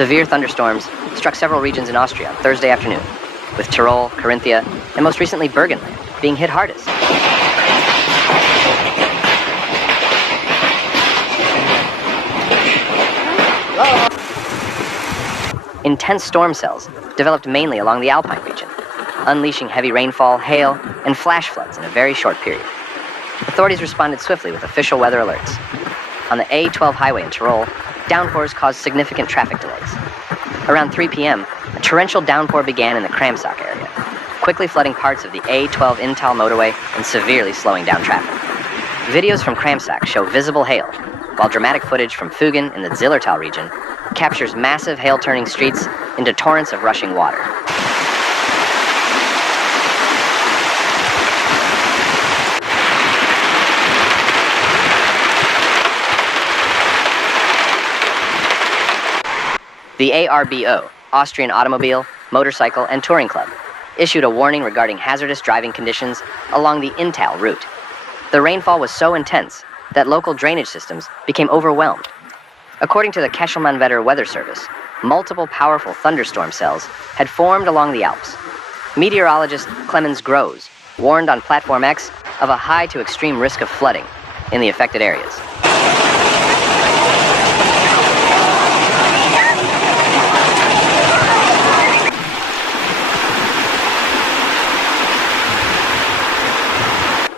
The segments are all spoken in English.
Severe thunderstorms struck several regions in Austria on Thursday afternoon, with Tyrol, Carinthia, and most recently Burgenland being hit hardest. Intense storm cells developed mainly along the Alpine region, unleashing heavy rainfall, hail, and flash floods in a very short period. Authorities responded swiftly with official weather alerts. On the A12 highway in Tyrol, downpours caused significant traffic delays. Around 3 p.m., a torrential downpour began in the Kramsak area, quickly flooding parts of the A12 Inntal motorway and severely slowing down traffic. Videos from Kramsak show visible hail, while dramatic footage from Fugen in the Zillertal region captures massive hail turning streets into torrents of rushing water. The ARBO, Austrian Automobile, Motorcycle, and Touring Club, issued a warning regarding hazardous driving conditions along the Inntal route. The rainfall was so intense that local drainage systems became overwhelmed. According to the Kesselmanwetter Weather Service, multiple powerful thunderstorm cells had formed along the Alps. Meteorologist Clemens Gross warned on Platform X of a high to extreme risk of flooding in the affected areas.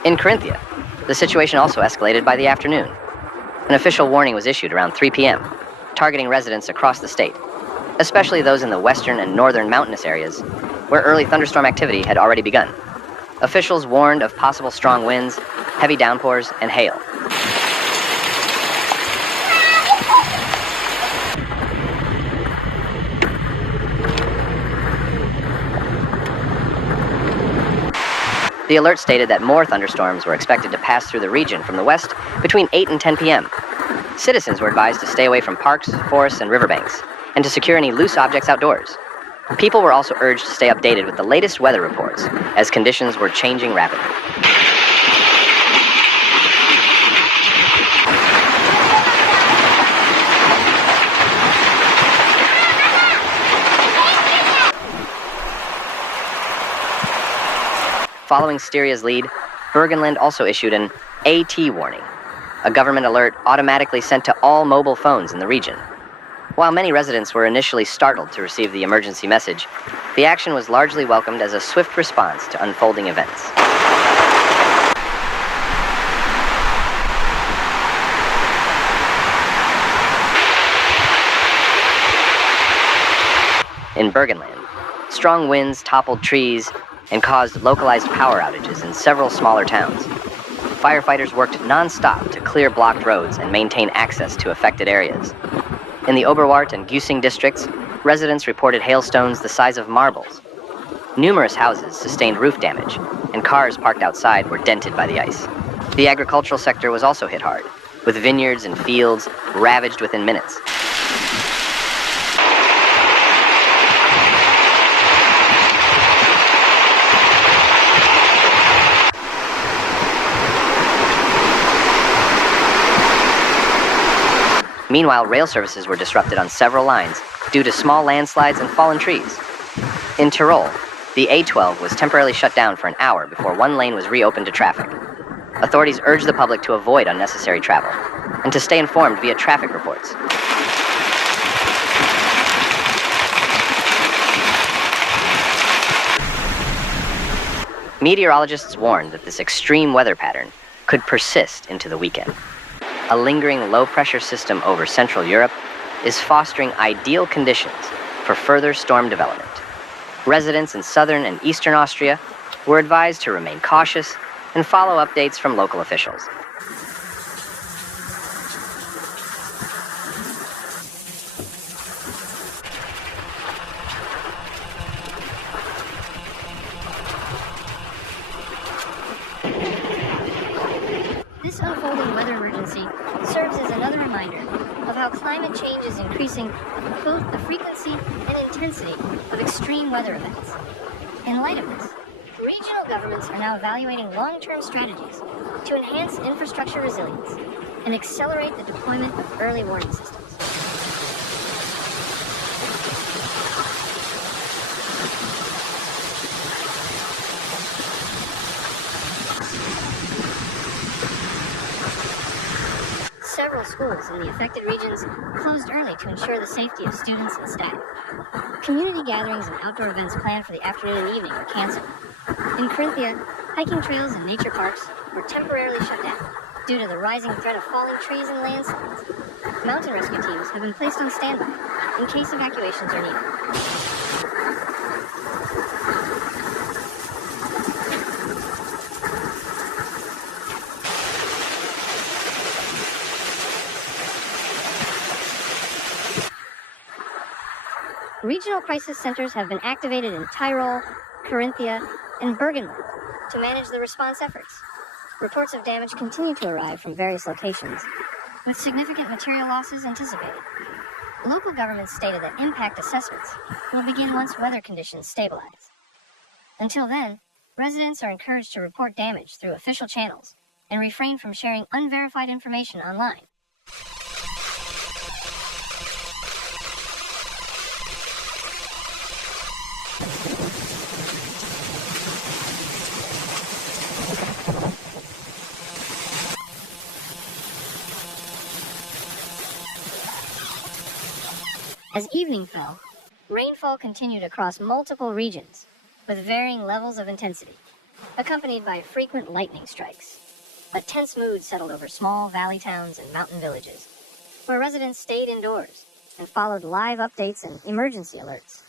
In Carinthia, the situation also escalated by the afternoon. An official warning was issued around 3 p.m., targeting residents across the state, especially those in the western and northern mountainous areas, where early thunderstorm activity had already begun. Officials warned of possible strong winds, heavy downpours, and hail. The alert stated that more thunderstorms were expected to pass through the region from the west between 8 and 10 p.m. Citizens were advised to stay away from parks, forests, and riverbanks, and to secure any loose objects outdoors. People were also urged to stay updated with the latest weather reports, as conditions were changing rapidly. Following Styria's lead, Burgenland also issued an AT warning, a government alert automatically sent to all mobile phones in the region. While many residents were initially startled to receive the emergency message, the action was largely welcomed as a swift response to unfolding events. In Burgenland, strong winds toppled trees and caused localized power outages in several smaller towns. Firefighters worked non-stop to clear blocked roads and maintain access to affected areas. In the Oberwart and Güssing districts, residents reported hailstones the size of marbles. Numerous houses sustained roof damage, and cars parked outside were dented by the ice. The agricultural sector was also hit hard, with vineyards and fields ravaged within minutes. Meanwhile, rail services were disrupted on several lines due to small landslides and fallen trees. In Tyrol, the A12 was temporarily shut down for an hour before one lane was reopened to traffic. Authorities urged the public to avoid unnecessary travel and to stay informed via traffic reports. Meteorologists warned that this extreme weather pattern could persist into the weekend. A lingering low-pressure system over Central Europe is fostering ideal conditions for further storm development. Residents in southern and eastern Austria were advised to remain cautious and follow updates from local officials. This unfolding weather emergency serves as another reminder of how climate change is increasing both the frequency and intensity of extreme weather events. In light of this, regional governments are now evaluating long-term strategies to enhance infrastructure resilience and accelerate the deployment of early warning systems. schools in the affected regions closed early to ensure the safety of students and staff. Community gatherings and outdoor events planned for the afternoon and evening were canceled. In Corinthia, hiking trails and nature parks were temporarily shut down due to the rising threat of falling trees and landslides. Mountain rescue teams have been placed on standby in case evacuations are needed. Regional crisis centers have been activated in Tyrol, Carinthia, and Burgenland to manage the response efforts. Reports of damage continue to arrive from various locations, with significant material losses anticipated. Local governments stated that impact assessments will begin once weather conditions stabilize. Until then, residents are encouraged to report damage through official channels and refrain from sharing unverified information online. As evening fell, rainfall continued across multiple regions with varying levels of intensity, accompanied by frequent lightning strikes. A tense mood settled over small valley towns and mountain villages, where residents stayed indoors and followed live updates and emergency alerts.